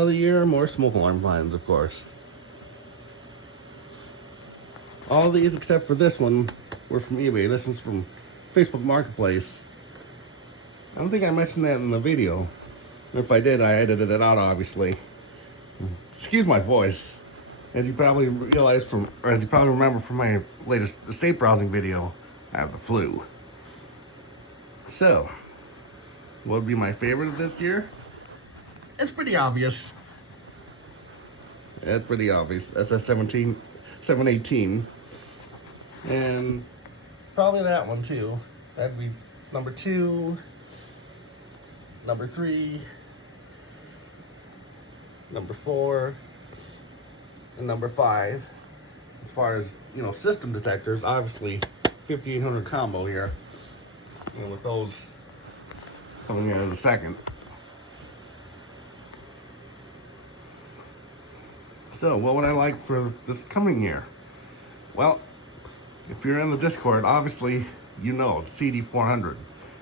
another year, more smoke alarm finds, of course. All these except for this one were from eBay. This is from Facebook Marketplace. I don't think I mentioned that in the video. If I did, I edited it out, obviously. Excuse my voice. As you probably realize from, or as you probably remember from my latest estate browsing video, I have the flu. So, what would be my favorite of this year? It's pretty obvious. It's pretty obvious. SS17, 718. And probably that one too. That'd be number 2, number 3, number 4, and number 5. As far as, you know, system detectors, obviously 5800 combo here. You know, with those coming in a second. So, what would I like for this coming year? Well, if you're in the Discord, obviously you know CD400.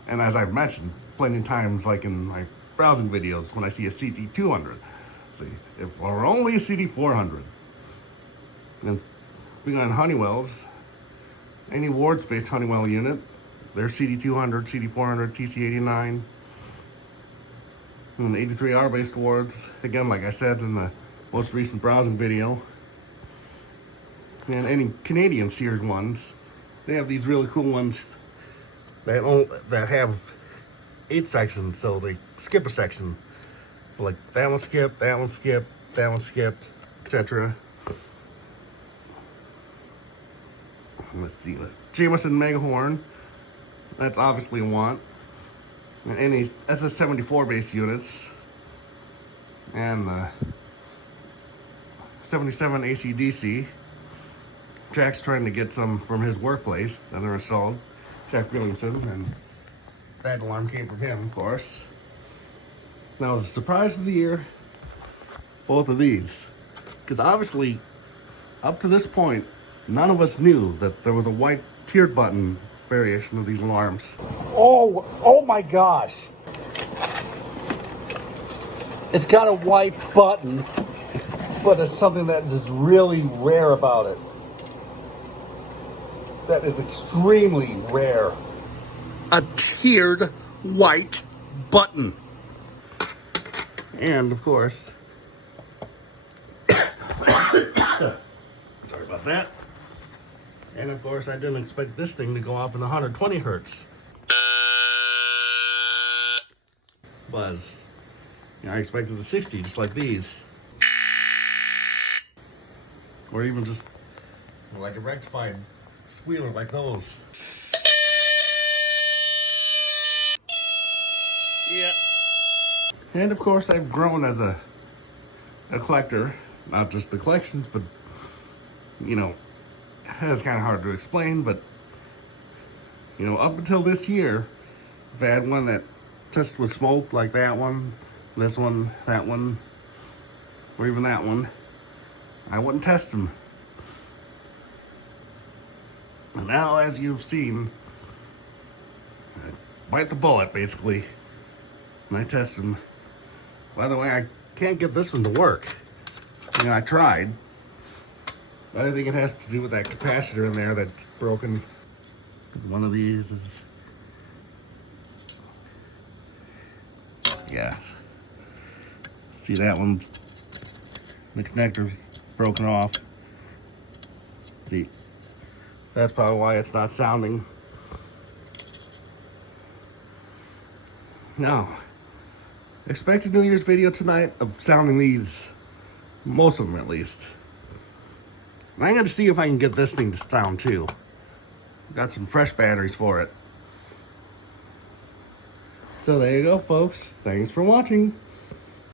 And as I've mentioned plenty of times, like in my browsing videos, when I see a CD200, see, if we're only a CD400. And being on Honeywell's, any ward-based Honeywell unit, there's CD200, CD400, TC89, and 83R-based wards. Again, like I said in the most recent browsing video. And any Canadian Sears ones, they have these really cool ones that have 8 sections, so they skip a section. So like that one skipped, that one skipped, that one skipped, etc. Let's see, Jameson Megahorn, that's obviously a want. And any SS74 base units, and the 77 AC/DC. Jack's trying to get some from his workplace that are installed. Jack Williamson, and that alarm came from him, of course. Now, the surprise of the year, both of these. Because obviously, up to this point, none of us knew that there was a white tiered button variation of these alarms. Oh my gosh. It's got a white button, but it's something that is really rare about it. That is extremely rare. A tiered white button. And of course, sorry about that. And of course, I didn't expect this thing to go off in 120 hertz buzz. You know, I expected a 60, just like these. Or even just like a rectified squealer like those. Yeah. And of course, I've grown as a collector. Not just the collections, but, you know, it's kind of hard to explain, but, you know, up until this year, I've had one that tested with smoke, like that one, this one, that one, or even that one. I wouldn't test them. And now, as you've seen, I bite the bullet, basically, and I test them. By the way, I can't get this one to work. You know, I tried, but I think it has to do with that capacitor in there that's broken. One of these is, yeah. See, that one's, the connector's broken off. See, that's probably why it's not sounding. Now, expect a New Year's video tonight of sounding these, most of them at least. And I'm gonna see if I can get this thing to sound too. Got some fresh batteries for it. So there you go, folks. Thanks for watching.